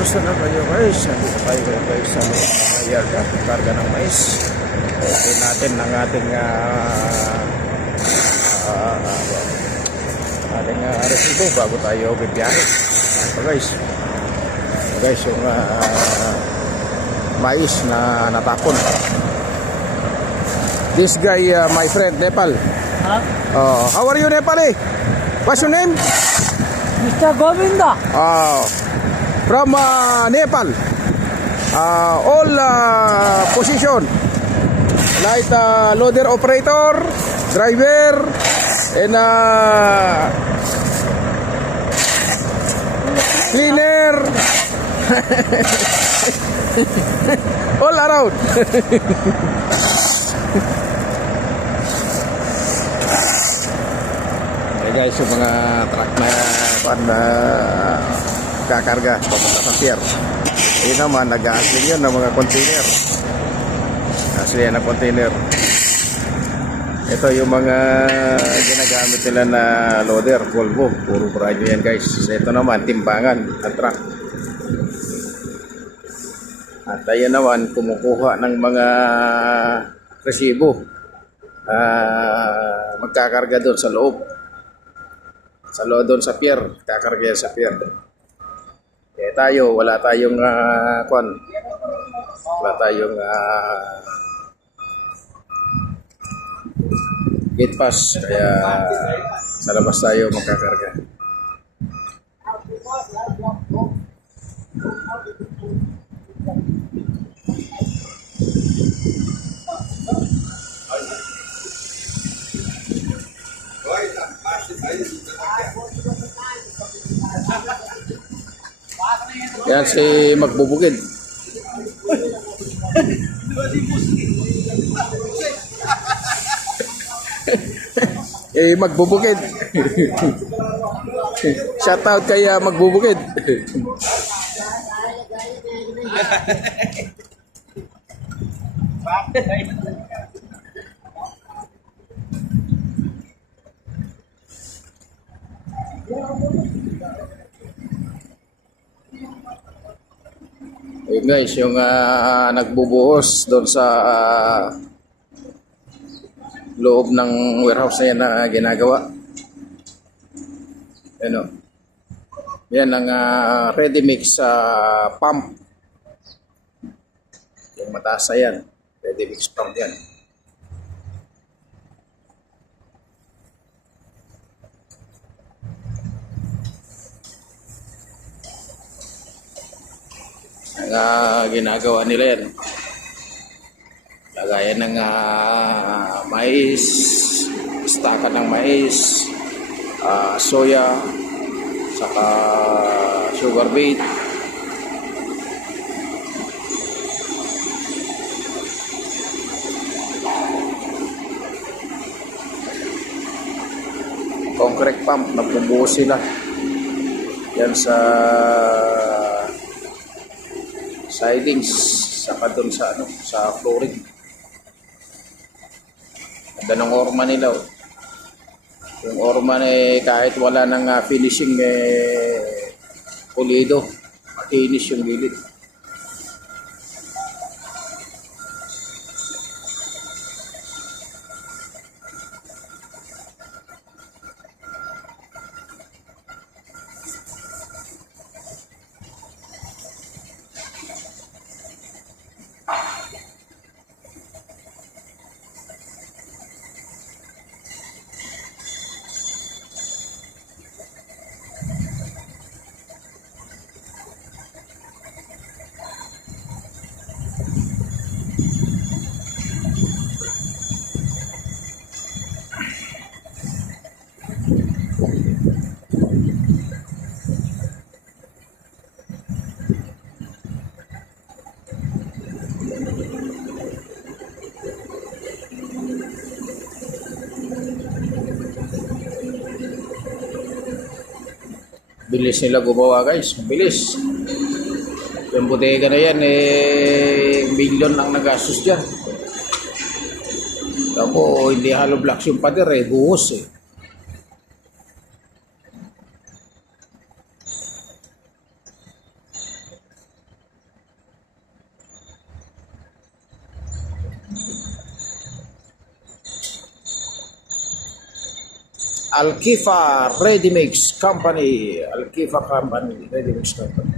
Kamusta na kayo guys? Nandito tayo guys sa yarda, karga ng mais. Okay natin ang ating resibo bago tayo bibiyahe. Ito guys. Ito guys yung mais na natapon. This guy, my friend, Nepal. Huh? How are you, Nepali? What's your name? Mr. Govinda. From Nepal. All position like loader operator, driver, and cleaner. All around. Hey guys, yung mga truck na kakarga papunta sa pier. Yun naman, nag-aasling yun ng mga container. Asli yan ng container. Ito yung mga ginagamit nila na loader, Volvo. Puro brand yan guys. Ito naman, timbangan at truck. At ayan naman, kumukuha ng mga resibo. Magkakarga doon sa loob. Sa loob doon sa pier, kakarga sa pier. Eh tayo, wala tayong wala tayong gate pass, kaya sa labas tayo magkakarga. Yan si Magbubukid. Magbubukid. Shout out kay Magbubukid. Yun guys, yung nagbubuhos doon sa loob ng warehouse na yan na ginagawa. Ano? Yan ang ready mix pump. Yung mataas na yan. Ready mix pump yan. Ginagawa nila yan, lagayan ng mais, stakan ng mais, soya, saka sugar beet, concrete pump. Nagbubuhos sila yan sa sidings, saka doon sa sa flooring. Ganda ng orma nila. Yung orma kahit wala ng finishing, pulido, makinis yung gilid. Bilis nila gumawa guys, bilis. Yung bodega na yan, milyon ang nagastos dyan. Tapos hindi hollow blocks yung pader, buhos Alkifa Ready Mix Company. Alkifa Company, Ready Mix Company.